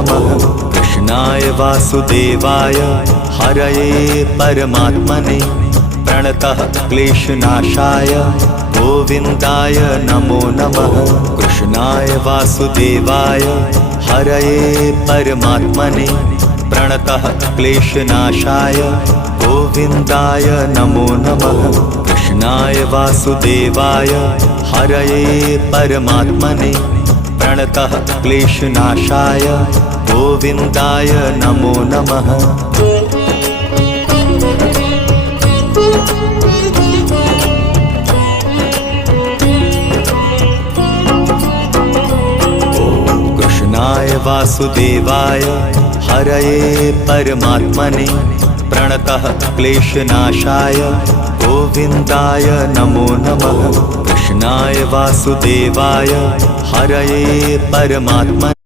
नमः। कृष्णाय वासुदेवाय हरये परमात्मने प्रणतः क्लेशनाशाय गोविन्दाय नमो नमः। कृष्णाय वासुदेवाय हरये परमात्मने प्रणतः क्लेशनाशाय गोविन्दाय नमो नमः। कृष्णाय वासुदेवाय हरये परमात्मने प्रणतः क्लेशनाशाय गोविन्दाय नमो नमः। कृष्णाय वासुदेवाय हरये परमात्मने प्रणतः क्लेशनाशाय गोविन्दाय नमो नमः। कृष्णाय वासुदेवाय हरये परमात्मने